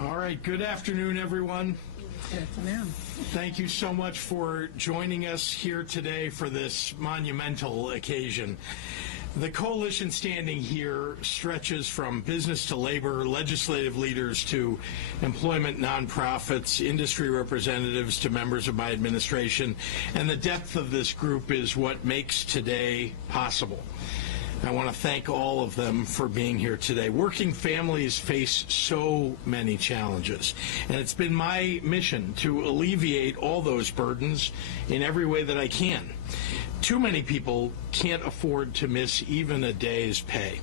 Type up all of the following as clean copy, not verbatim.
All right, good afternoon, everyone. Good afternoon. Thank you so much for joining us here today for this monumental occasion. The coalition standing here stretches from business to labor, legislative leaders to employment nonprofits, industry representatives to members of my administration, and the depth of this group is what makes today possible. I want to thank all of them for being here today. Working families face so many challenges, and it's been my mission to alleviate all those burdens in every way that I can. Too many people can't afford to miss even a day's pay.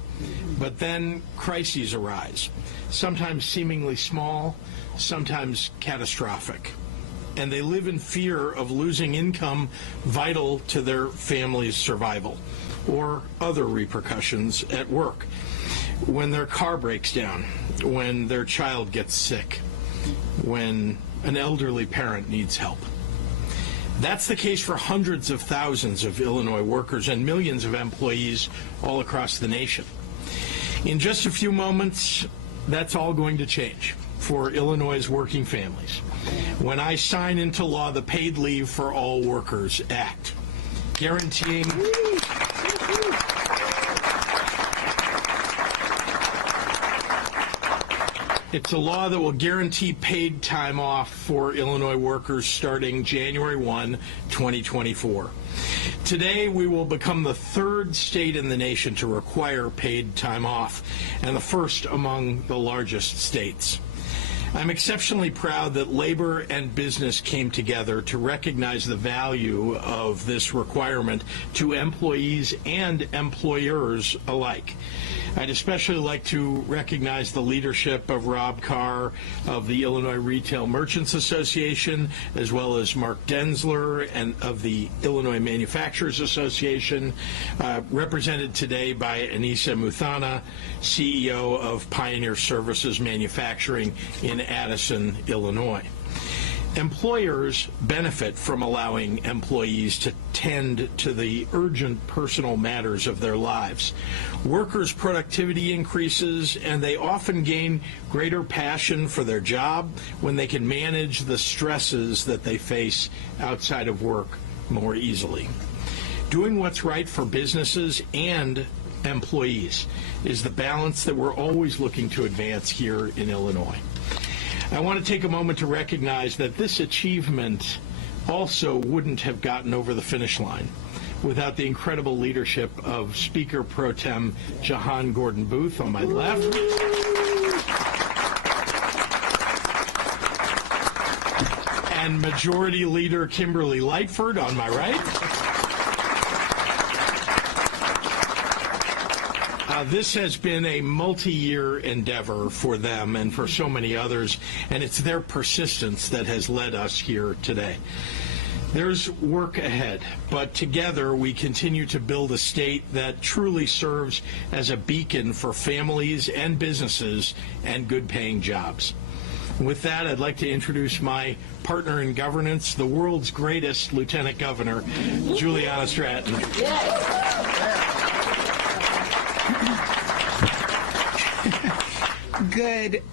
But then crises arise, sometimes seemingly small, sometimes catastrophic. And they live in fear of losing income vital to their family's survival, or other repercussions at work. When their car breaks down, when their child gets sick, when an elderly parent needs help. That's the case for hundreds of thousands of Illinois workers and millions of employees all across the nation. In just a few moments, that's all going to change for Illinois' working families when I sign into law the Paid Leave for All Workers Act, guaranteeing It's a law that will guarantee paid time off for Illinois workers starting January 1, 2024. Today, we will become the third state in the nation to require paid time off and the first among the largest states. I'm exceptionally proud that labor and business came together to recognize the value of this requirement to employees and employers alike. I'd especially like to recognize the leadership of Rob Carr of the Illinois Retail Merchants Association, as well as Mark Denzler and of the Illinois Manufacturers Association, represented today by Anissa Muthana, CEO of Pioneer Services Manufacturing in Addison, Illinois. Employers benefit from allowing employees to tend to the urgent personal matters of their lives. Workers' productivity increases, and they often gain greater passion for their job when they can manage the stresses that they face outside of work more easily. Doing what's right for businesses and employees is the balance that we're always looking to advance here in Illinois. I want to take a moment to recognize that this achievement also wouldn't have gotten over the finish line without the incredible leadership of Speaker Pro Tem Jahan Gordon Booth on my left, and Majority Leader Kimberly Lightford on my right. This has been a multi-year endeavor for them and for so many others, and it's their persistence that has led us here today. There's work ahead, but together we continue to build a state that truly serves as a beacon for families and businesses and good-paying jobs. With that, I'd like to introduce my partner in governance, the world's greatest Lieutenant Governor, Juliana Stratton. Good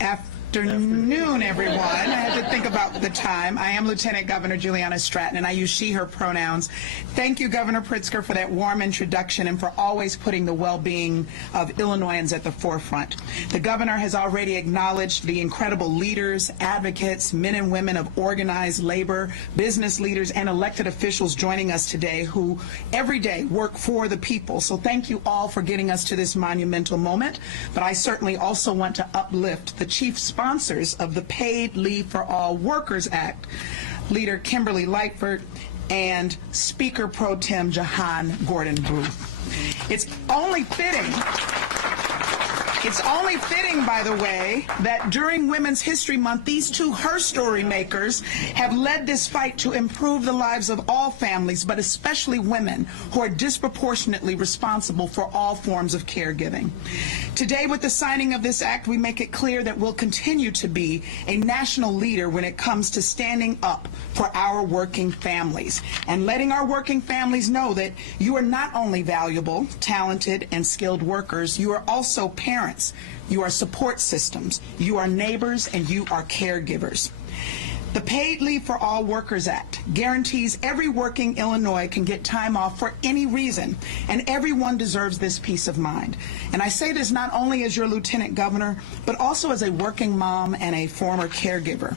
afternoon, everyone. I had to think about the time. I am Lieutenant Governor Juliana Stratton, and I use she, her pronouns. Thank you, Governor Pritzker, for that warm introduction and for always putting the well-being of Illinoisans at the forefront. The governor has already acknowledged the incredible leaders, advocates, men and women of organized labor, business leaders, and elected officials joining us today who every day work for the people. So thank you all for getting us to this monumental moment. But I certainly also want to uplift the chief sponsors of the Paid Leave for All Workers Act, Leader Kimberly Lightford and Speaker Pro Tem Jahan Gordon Booth. It's only fitting It's only fitting, by the way, that during Women's History Month, these two Her Story makers have led this fight to improve the lives of all families, but especially women who are disproportionately responsible for all forms of caregiving. Today, with the signing of this act, we make it clear that we'll continue to be a national leader when it comes to standing up for our working families and letting our working families know that you are not only valuable, talented, and skilled workers, you are also parents, you are support systems, you are neighbors, and you are caregivers. The Paid Leave for All Workers Act guarantees every working Illinois can get time off for any reason, and everyone deserves this peace of mind. And I say this not only as your Lieutenant Governor, but also as a working mom and a former caregiver.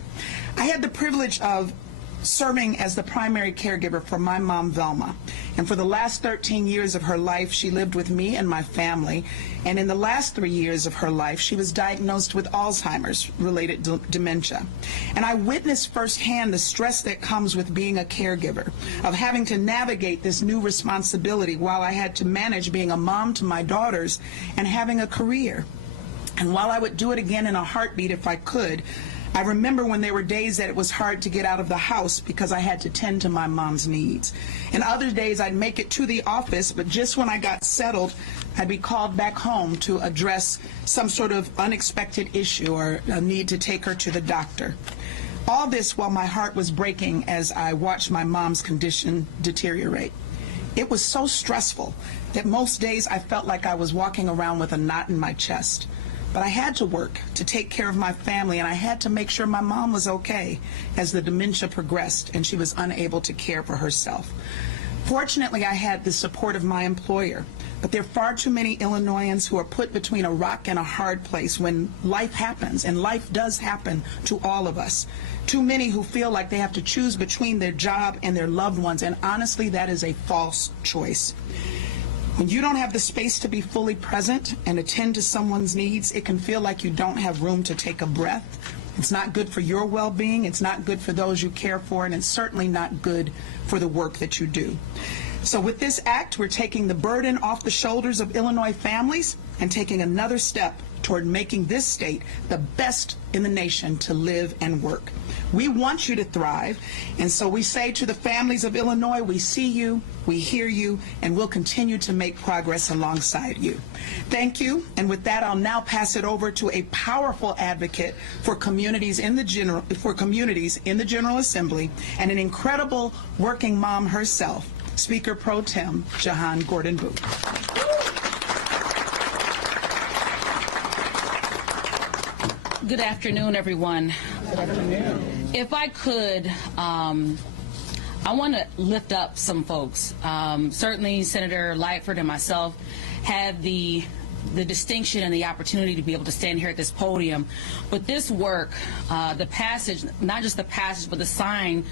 I had the privilege of serving as the primary caregiver for my mom, Velma. And for the last 13 years of her life, she lived with me and my family. And in the last 3 years of her life, she was diagnosed with Alzheimer's-related dementia. And I witnessed firsthand the stress that comes with being a caregiver, of having to navigate this new responsibility while I had to manage being a mom to my daughters and having a career. And while I would do it again in a heartbeat if I could, I remember when there were days that it was hard to get out of the house because I had to tend to my mom's needs. And other days I'd make it to the office, but just when I got settled, I'd be called back home to address some sort of unexpected issue or a need to take her to the doctor. All this while my heart was breaking as I watched my mom's condition deteriorate. It was so stressful that most days I felt like I was walking around with a knot in my chest. But I had to work to take care of my family, and I had to make sure my mom was okay as the dementia progressed and she was unable to care for herself. Fortunately, I had the support of my employer, but there are far too many Illinoisans who are put between a rock and a hard place when life happens, and life does happen to all of us. Too many who feel like they have to choose between their job and their loved ones, and honestly, that is a false choice. When you don't have the space to be fully present and attend to someone's needs, it can feel like you don't have room to take a breath. It's not good for your well-being, it's not good for those you care for, and it's certainly not good for the work that you do. So with this act, we're taking the burden off the shoulders of Illinois families and taking another step toward making this state the best in the nation to live and work. We want you to thrive, and so we say to the families of Illinois, we see you, we hear you, and we'll continue to make progress alongside you. Thank you, and with that, I'll now pass it over to a powerful advocate for communities in the General Assembly and an incredible working mom herself, Speaker Pro Tem Jahan Gordon-Booth. Good afternoon, everyone. Good afternoon. If I could, I want to lift up some folks. Certainly, Senator Lightford and myself had the distinction and the opportunity to be able to stand here at this podium. But this work, the passage, not just the passage, but the signing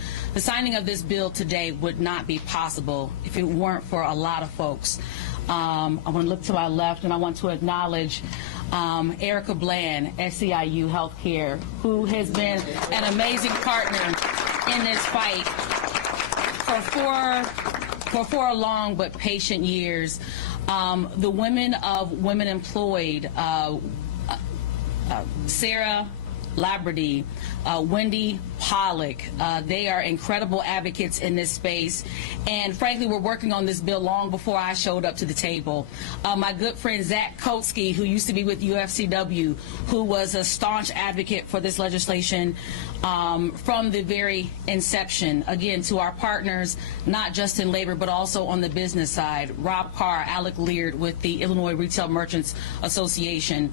of this bill today would not be possible if it weren't for a lot of folks. I want to look to my left, and I want to acknowledge Erica Bland, SEIU Healthcare, who has been an amazing partner in this fight for 4 long but patient years. The women of Women Employed, Sarah Labrady, Wendy Pollock, they are incredible advocates in this space, and frankly we're working on this bill long before I showed up to the table. My good friend Zach Kotsky, who used to be with UFCW, who was a staunch advocate for this legislation from the very inception. Again, to our partners, not just in labor but also on the business side, Rob Carr, Alec Leard with the Illinois Retail Merchants Association,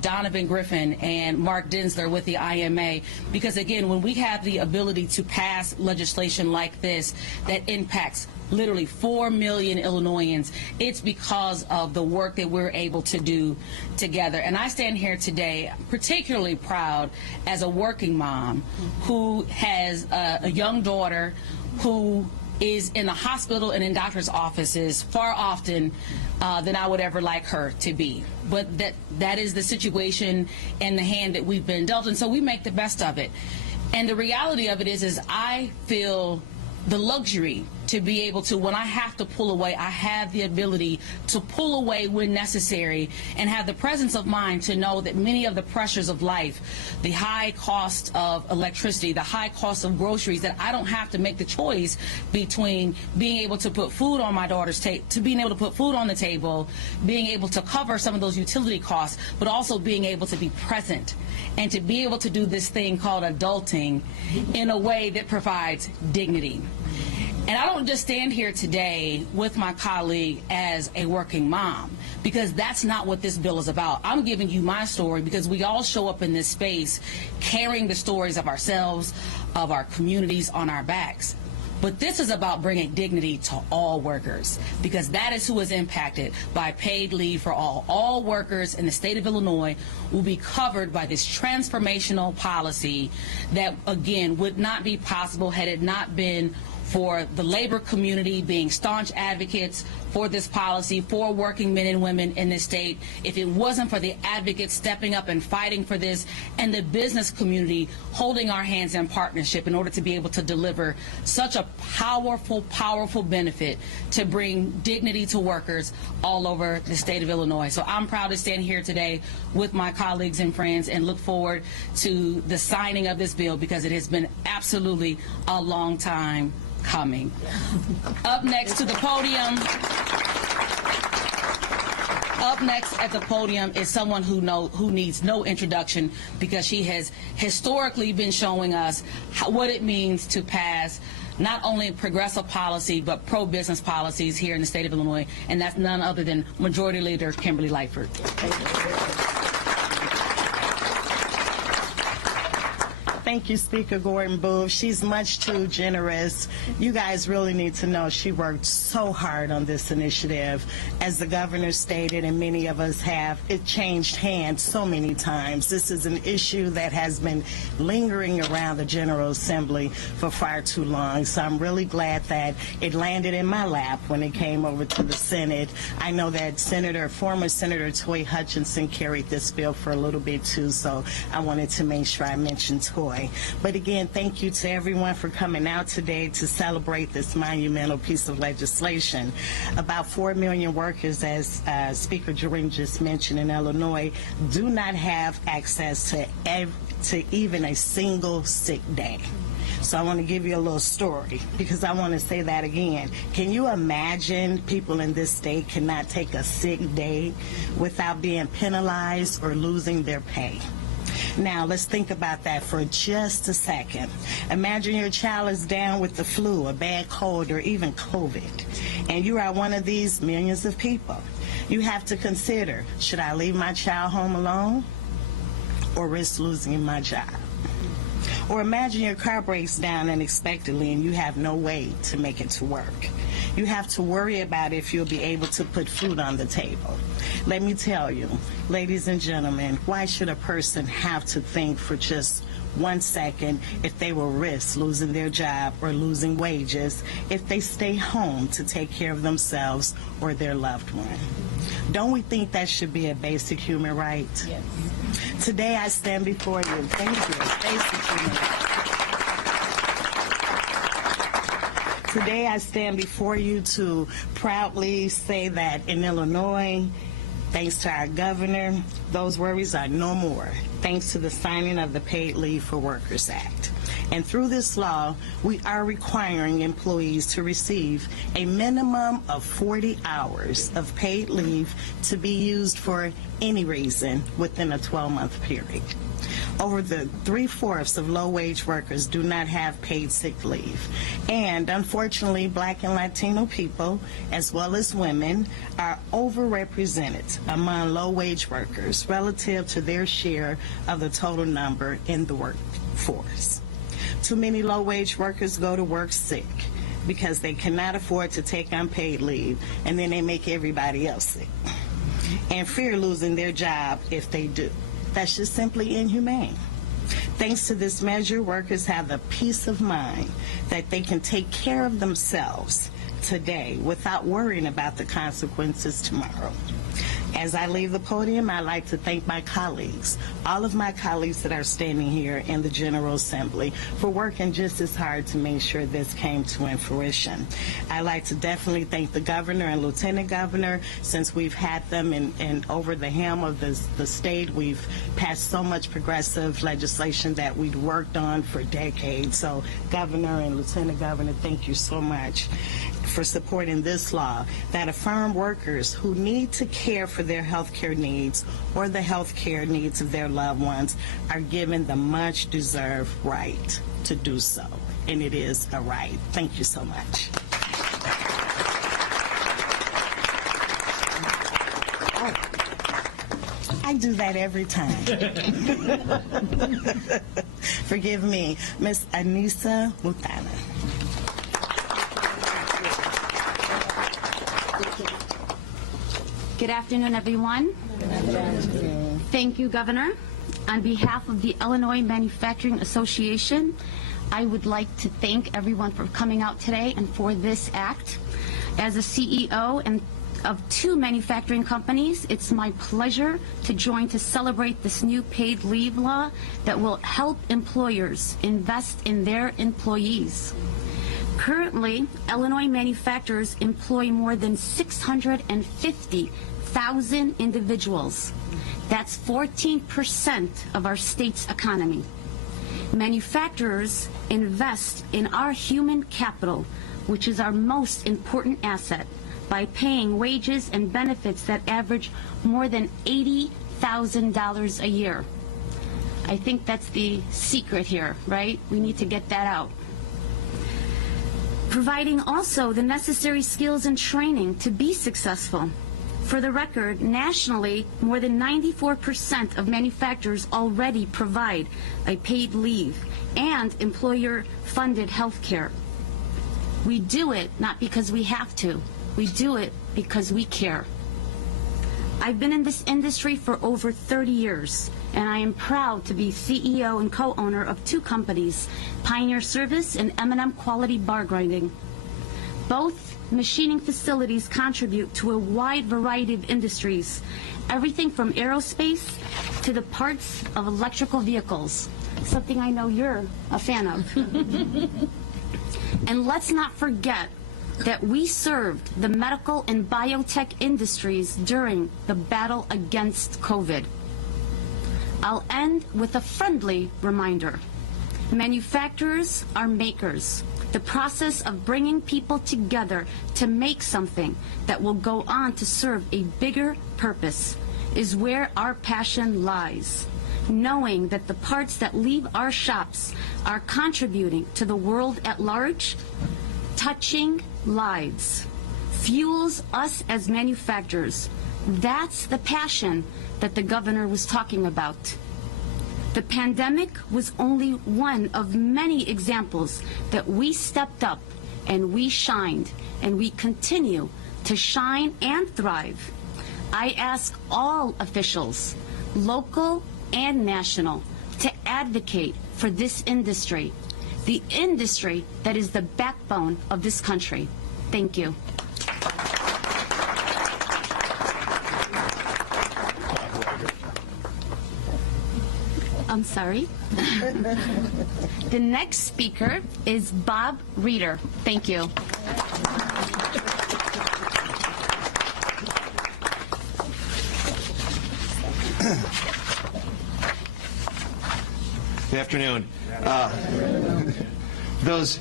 Donovan Griffin and Mark Densler with the IMA, because again, when we have the ability to pass legislation like this that impacts literally 4 million Illinoisans, it's because of the work that we're able to do together. And I stand here today particularly proud as a working mom who has a young daughter who is in the hospital and in doctor's offices far often than I would ever like her to be. But that is the situation and the hand that we've been dealt, and so we make the best of it. And the reality of it is I feel the luxury to be able to, when I have to pull away, I have the ability to pull away when necessary, and have the presence of mind to know that many of the pressures of life, the high cost of electricity, the high cost of groceries, that I don't have to make the choice between being able to put food on my daughter's table, to being able to put food on the table, being able to cover some of those utility costs, but also being able to be present and to be able to do this thing called adulting in a way that provides dignity. And I don't just stand here today with my colleague as a working mom, because that's not what this bill is about. I'm giving you my story because we all show up in this space carrying the stories of ourselves, of our communities on our backs. But this is about bringing dignity to all workers, because that is who is impacted by paid leave for all. All workers in the state of Illinois will be covered by this transformational policy that, again, would not be possible had it not been for the labor community being staunch advocates for this policy, for working men and women in this state. If it wasn't for the advocates stepping up and fighting for this, and the business community holding our hands in partnership in order to be able to deliver such a powerful, powerful benefit to bring dignity to workers all over the state of Illinois. So I'm proud to stand here today with my colleagues and friends and look forward to the signing of this bill, because it has been absolutely a long time coming. Up next to the podium, up next at the podium is someone who needs no introduction, because she has historically been showing us what it means to pass not only progressive policy but pro-business policies here in the state of Illinois, and that's none other than Majority Leader Kimberly Lightford. Thank you, Speaker Gordon Booth. She's much too generous. You guys really need to know she worked so hard on this initiative. As the governor stated, and many of us have, it changed hands so many times. This is an issue that has been lingering around the General Assembly for far too long. So I'm really glad that it landed in my lap when it came over to the Senate. I know that former Senator Toy Hutchinson carried this bill for a little bit too, so I wanted to make sure I mentioned Toy. But again, thank you to everyone for coming out today to celebrate this monumental piece of legislation. About 4 million workers, as Speaker Jordan just mentioned, in Illinois, do not have access to even a single sick day. So I want to give you a little story, because I want to say that again. Can you imagine people in this state cannot take a sick day without being penalized or losing their pay? Now, let's think about that for just a second. Imagine your child is down with the flu, a bad cold, or even COVID, and you are one of these millions of people. You have to consider, should I leave my child home alone or risk losing my job? Or imagine your car breaks down unexpectedly and you have no way to make it to work. You have to worry about if you'll be able to put food on the table. Let me tell you, ladies and gentlemen, why should a person have to think for just 1 second if they will risk losing their job or losing wages if they stay home to take care of themselves or their loved one? Don't we think that should be a basic human right? Yes. Today I stand before you. Thank you. Basic human right. Today I stand before you to proudly say that in Illinois, thanks to our governor, those worries are no more, thanks to the signing of the Paid Leave for Workers Act. And through this law, we are requiring employees to receive a minimum of 40 hours of paid leave to be used for any reason within a 12-month period. Over the 3/4 of low-wage workers do not have paid sick leave. And unfortunately, Black and Latino people, as well as women, are overrepresented among low-wage workers relative to their share of the total number in the workforce. Too many low-wage workers go to work sick because they cannot afford to take unpaid leave, and then they make everybody else sick, and fear losing their job if they do. That's just simply inhumane. Thanks to this measure, workers have the peace of mind that they can take care of themselves today without worrying about the consequences tomorrow. As I leave the podium, I'd like to thank my colleagues, all of my colleagues that are standing here in the General Assembly, for working just as hard to make sure this came to fruition. I'd like to definitely thank the governor and lieutenant governor. Since we've had them in over the helm of the state, we've passed so much progressive legislation that we'd worked on for decades. So governor and lieutenant governor, thank you so much for supporting this law that affirm workers who need to care for their health care needs or the health care needs of their loved ones are given the much deserved right to do so. And it is a right. Thank you so much. I do that every time. Forgive me, Miss Anissa Mutana. Good afternoon, everyone. Thank you, Governor. On behalf of the Illinois Manufacturing Association, I would like to thank everyone for coming out today and for this act. As a CEO and of 2 manufacturing companies, it's my pleasure to join to celebrate this new paid leave law that will help employers invest in their employees. Currently, Illinois manufacturers employ more than 650,000 individuals. That's 14% of our state's economy. Manufacturers invest in our human capital, which is our most important asset, by paying wages and benefits that average more than $80,000 a year. I think that's the secret here, right? We need to get that out. Providing also the necessary skills and training to be successful. For the record, nationally, more than 94% of manufacturers already provide a paid leave and employer-funded health care. We do it not because we have to. We do it because we care. I've been in this industry for over 30 years, and I am proud to be CEO and co-owner of 2 companies, Pioneer Service and M&M Quality Bar Grinding. Both machining facilities contribute to a wide variety of industries, everything from aerospace to the parts of electrical vehicles, something I know you're a fan of. And let's not forget that we served the medical and biotech industries during the battle against COVID. I'll end with a friendly reminder. Manufacturers are makers. The process of bringing people together to make something that will go on to serve a bigger purpose is where our passion lies. Knowing that the parts that leave our shops are contributing to the world at large, touching lives, fuels us as manufacturers. That's the passion that the governor was talking about. The pandemic was only one of many examples that we stepped up and we shined, and we continue to shine and thrive. I ask all officials, local and national, to advocate for this industry, the industry that is the backbone of this country. Thank you. I'm sorry. The next speaker is Bob Reeder. Thank you. Good afternoon. Those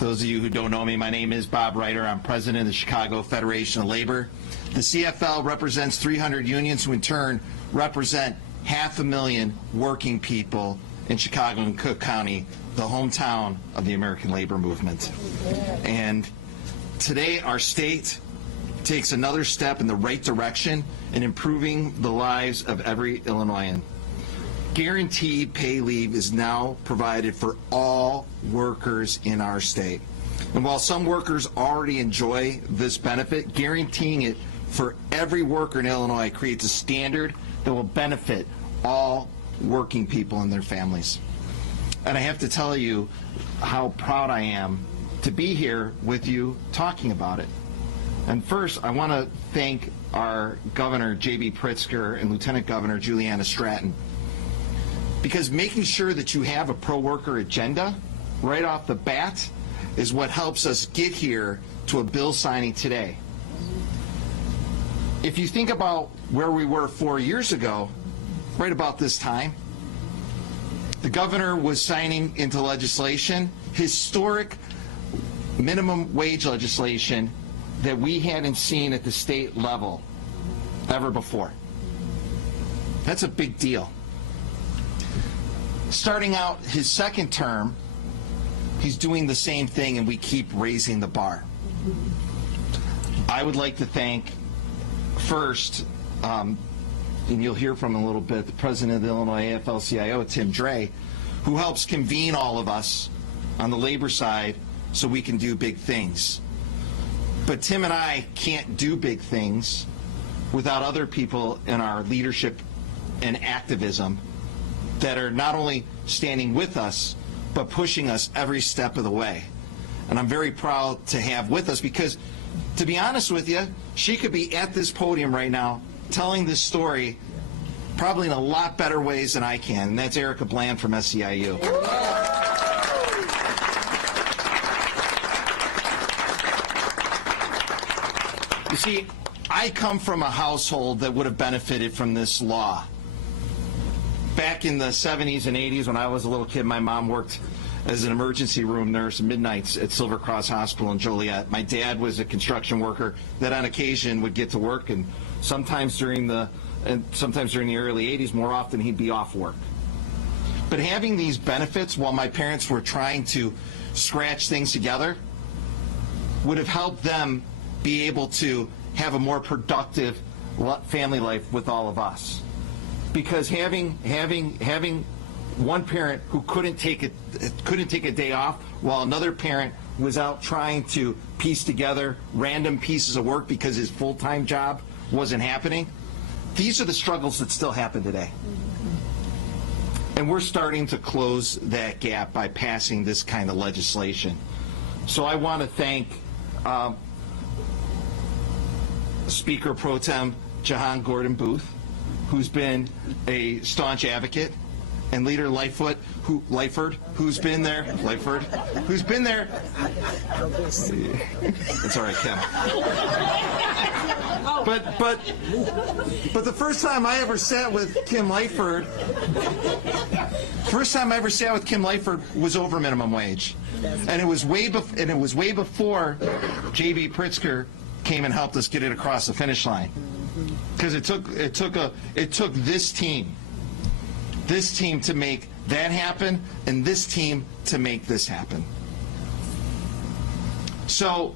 of you who don't know me, my name is Bob Reiter. I'm president of the Chicago Federation of Labor. The CFL represents 300 unions who in turn represent 500,000 working people in Chicago and Cook County, the hometown of the American labor movement. And today our state takes another step in the right direction in improving the lives of every Illinoisan. Guaranteed pay leave is now provided for all workers in our state. And while some workers already enjoy this benefit, guaranteeing it for every worker in Illinois creates a standard that will benefit all working people and their families. And I have to tell you how proud I am to be here with you talking about it. And first, I want to thank our Governor, J.B. Pritzker, and Lieutenant Governor Juliana Stratton, because making sure that you have a pro-worker agenda right off the bat is what helps us get here to a bill signing today. If you think about where we were 4 years ago, right about this time, the governor was signing into legislation historic minimum wage legislation that we hadn't seen at the state level ever before. That's a big deal. Starting out his second term, he's doing the same thing, and we keep raising the bar. I would like to thank first, and you'll hear from him a little bit, the president of the Illinois AFL-CIO, Tim Dre, who helps convene all of us on the labor side so we can do big things. But Tim and I can't do big things without other people in our leadership and activism that are not only standing with us, but pushing us every step of the way. And I'm very proud to have with us, because, to be honest with you, she could be at this podium right now telling this story probably in a lot better ways than I can, and that's Erica Bland from SEIU. You see, I come from a household that would have benefited from this law. Back in the 70s and 80s, when I was a little kid, my mom worked as an emergency room nurse midnights at Silver Cross Hospital in Joliet. My dad was a construction worker that on occasion would get to work, and sometimes during the early 80s, more often he'd be off work. But having these benefits while my parents were trying to scratch things together would have helped them be able to have a more productive family life with all of us. Because having one parent who couldn't take a day off while another parent was out trying to piece together random pieces of work because his full-time job wasn't happening, these are the struggles that still happen today. And we're starting to close that gap by passing this kind of legislation. So I want to thank Speaker Pro Tem Jahan Gordon Booth, who's been a staunch advocate, and Leader Lightford, who's been there. It's all right, Kim. But the first time I ever sat with Kim Lightford, was over minimum wage, and it was way before J.B. Pritzker came and helped us get it across the finish line. Because it took this team to make that happen, and this team to make this happen. So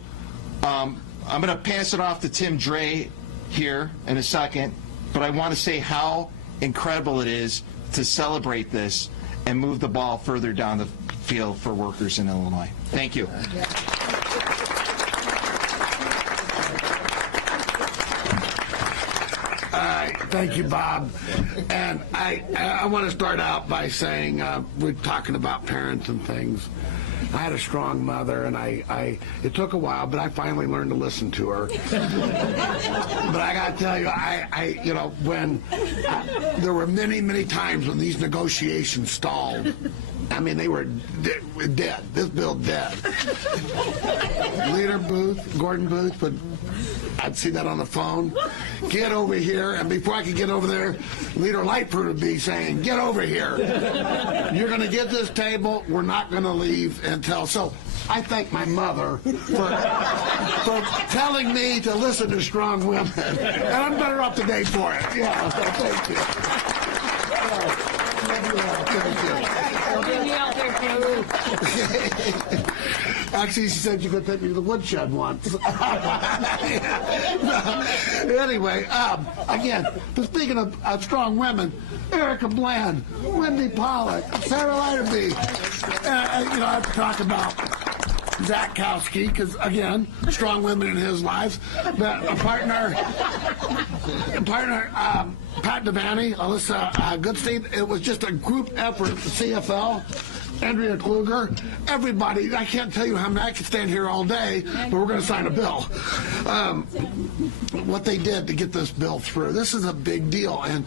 I'm going to pass it off to Tim Dre here in a second, but I want to say how incredible it is to celebrate this and move the ball further down the field for workers in Illinois. Thank you. Thank you, Bob. And I want to start out by saying we're talking about parents and things. I had a strong mother, and it took a while, but I finally learned to listen to her. But I got to tell you, when there were many times when these negotiations stalled. I mean, they were dead. This bill dead. Leader Booth, Gordon Booth, but I'd see that on the phone. Get over here. And before I could get over there, Leader Lightford would be saying, get over here. You're going to get this table. We're not going to leave until. So I thank my mother for telling me to listen to strong women. And I'm better up to date for it. Yeah, so thank you. Actually, she said you could take me to the woodshed once. Anyway, again, speaking of strong women, Erica Bland, Wendy Pollock, Sarah Lighterby. I have to talk about Zach Kowski, because again, strong women in his life. But a partner, Pat Devaney, Alyssa Goodstein. It was just a group effort. The CFL, Andrea Kluger, everybody. I can't tell you how many. I could stand here all day, but we're going to sign a bill. What they did to get this bill through. This is a big deal. And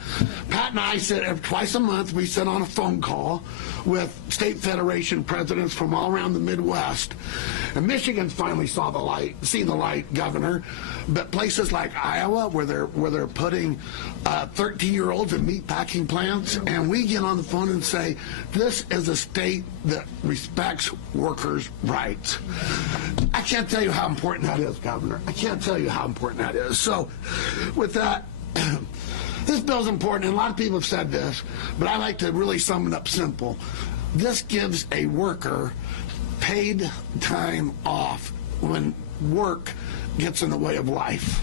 Pat and I sit twice a month. We sit on a phone call with state federation presidents from all around the Midwest. And Michigan's finally seen the light, Governor. But places like Iowa, where they're putting 13-year-olds in meat packing plants, and we get on the phone and say, this is a state that respects workers' rights. I can't tell you how important that is, Governor. I can't tell you how important that is. So, with that, this bill's important, and a lot of people have said this, but I like to really sum it up simple. This gives a worker paid time off when work gets in the way of life.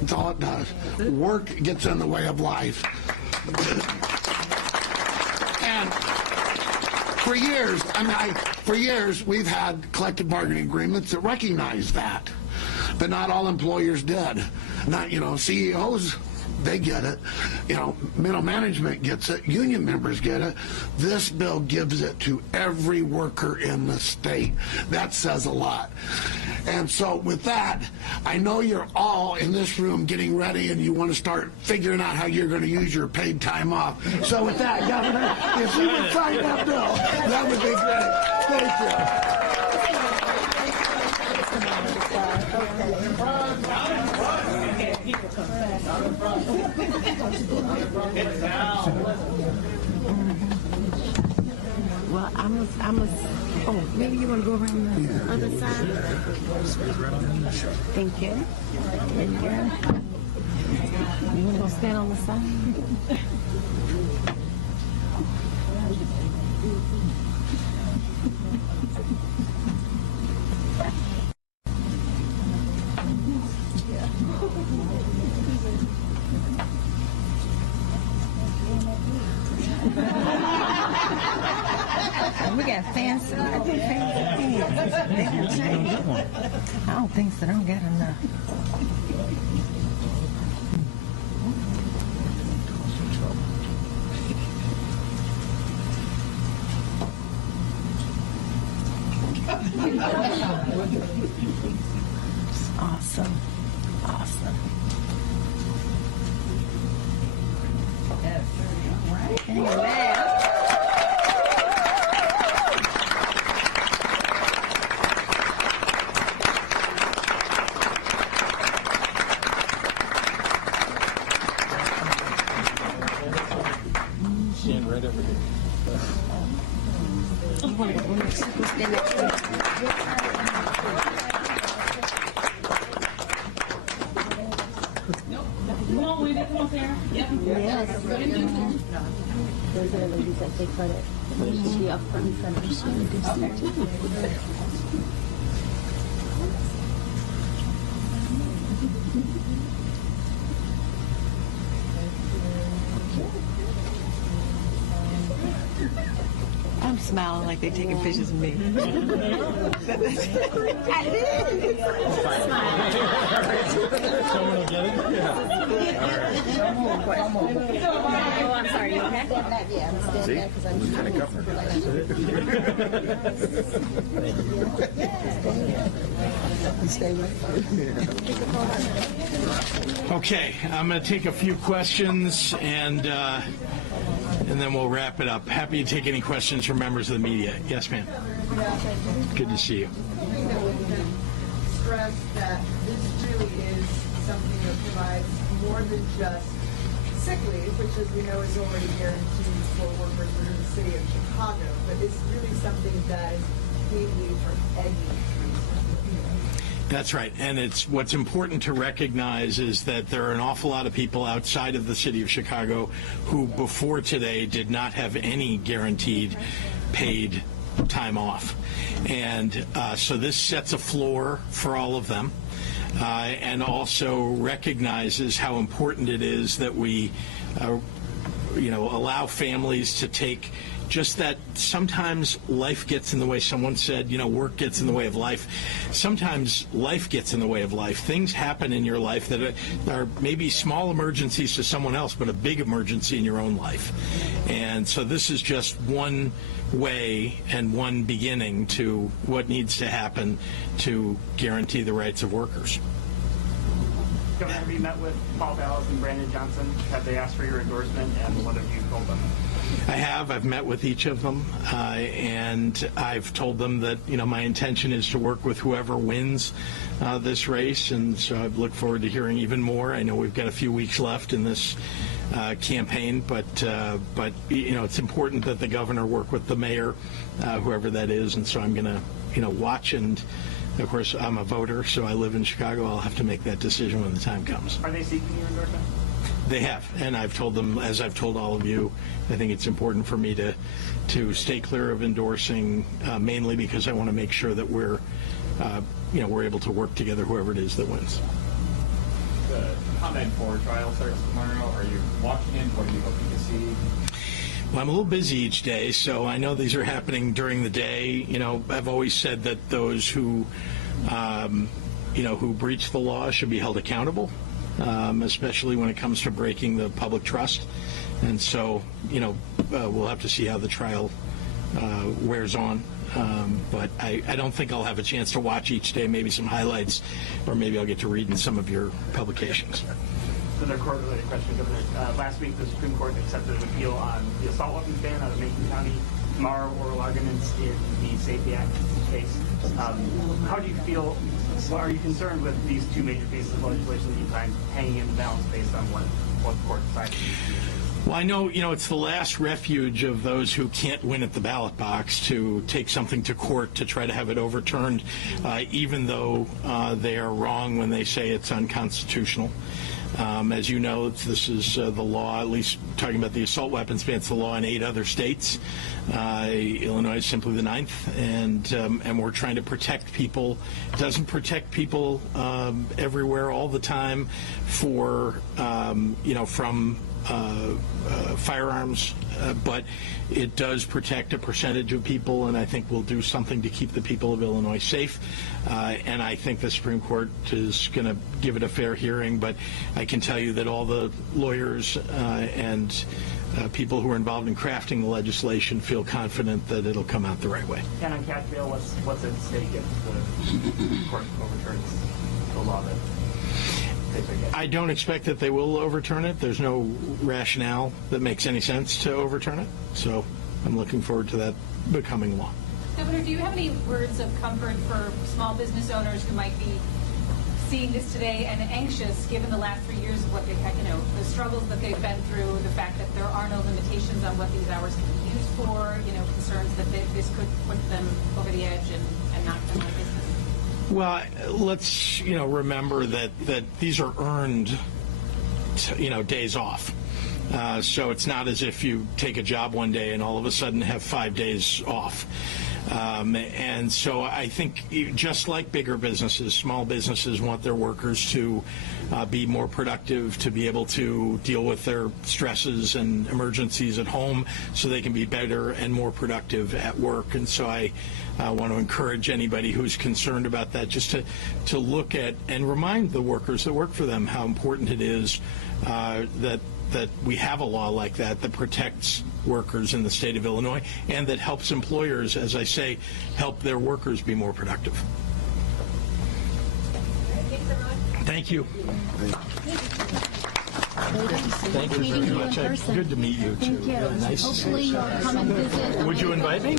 That's all it does. Work gets in the way of life. And for years, we've had collective bargaining agreements that recognize that. But not all employers did. Not, CEOs, they get it. Middle management gets it. Union members get it. This bill gives it to every worker in the state. That says a lot. And so with that, I know you're all in this room getting ready and you want to start figuring out how you're going to use your paid time off. So with that, Governor, if you would sign that bill, that would be great. Thank you. Well, oh, maybe you want to go around the other side? Thank you. Thank you. You want to go stand on the side? We got fancy. I think fancy things. They can change. I don't think so. They don't get enough. Awesome. Awesome. Amen. Those are the ladies that take credit. She should be up front and center. I'm smiling like they're taking pictures of me. I did. Someone will get it? Oh, I'm sorry. You okay? Yeah, I'm standing there because I'm Lieutenant Governor. Okay, I'm going to take a few questions and then we'll wrap it up. Happy to take any questions from members of the media. Yes, ma'am. Good to see you. Stress that this really is something that provides more than just sick leave, which, as we know, is already guaranteed for workers within the city of Chicago, but it's really something that is paid leave for any reason. That's right. And what's important to recognize is that there are an awful lot of people outside of the city of Chicago who before today did not have any guaranteed paid time off. And so this sets a floor for all of them and also recognizes how important it is that we allow families to take just that. Sometimes life gets in the way. Someone said, work gets in the way of life. Sometimes life gets in the way of life. Things happen in your life that are maybe small emergencies to someone else, but a big emergency in your own life. And so this is just one way and one beginning to what needs to happen to guarantee the rights of workers. Governor, have you met with Paul Vallis and Brandon Johnson? Have they asked for your endorsement, and what have you told them? I have. I've met with each of them, and I've told them that my intention is to work with whoever wins this race, and so I look forward to hearing even more. I know we've got a few weeks left in this campaign, but it's important that the governor work with the mayor, whoever that is, and so I'm going to watch. And of course, I'm a voter, so I live in Chicago. I'll have to make that decision when the time comes. Are they seeking your endorsement? They have, and I've told them, as I've told all of you, I think it's important for me to stay clear of endorsing, mainly because I want to make sure that we're able to work together, whoever it is that wins. The comment for trial starts tomorrow. Are you watching it? What are you hoping to see? Well, I'm a little busy each day, so I know these are happening during the day. I've always said that those who breach the law should be held accountable. Especially when it comes to breaking the public trust. And so, we'll have to see how the trial wears on. But I don't think I'll have a chance to watch each day, maybe some highlights, or maybe I'll get to read in some of your publications. Another court-related question, Governor. Last week, the Supreme Court accepted an appeal on the assault weapons ban out of Macon County. Tomorrow, oral arguments in the Safety Act case. How do you feel? Are you concerned with these two major pieces of legislation that you find hanging in the balance based on what the court decides? Well, I know, it's the last refuge of those who can't win at the ballot box to take something to court to try to have it overturned, even though they are wrong when they say it's unconstitutional. As you know, this is the law, at least talking about the assault weapons ban, it's the law in 8 other states. Illinois is simply the 9th, and we're trying to protect people. It doesn't protect people everywhere all the time from firearms, but it does protect a percentage of people, and I think we'll do something to keep the people of Illinois safe. And I think the Supreme Court is going to give it a fair hearing, but I can tell you that all the lawyers and people who are involved in crafting the legislation feel confident that it'll come out the right way. And on cash bail, what's at stake if the court overturns the law that I don't expect that they will overturn it. There's no rationale that makes any sense to overturn it. So I'm looking forward to that becoming law. Governor, do you have any words of comfort for small business owners who might be seeing this today and anxious given the last 3 years of what they've had, the struggles that they've been through, the fact that there are no limitations on what these hours can be used for, concerns that this could put them over the edge and knock them out of business? Well, let's remember that these are earned days off. So it's not as if you take a job one day and all of a sudden have 5 days off. And so I think just like bigger businesses, small businesses want their workers to be more productive, to be able to deal with their stresses and emergencies at home so they can be better and more productive at work. And so I want to encourage anybody who's concerned about that just to look at and remind the workers that work for them how important it is that we have a law like that protects workers in the state of Illinois and that helps employers, as I say, help their workers be more productive. Thank you. Thank you very much. Good to meet you, too. Thank you. Nice to see Hopefully you. you'll come and visit. Would you invite me?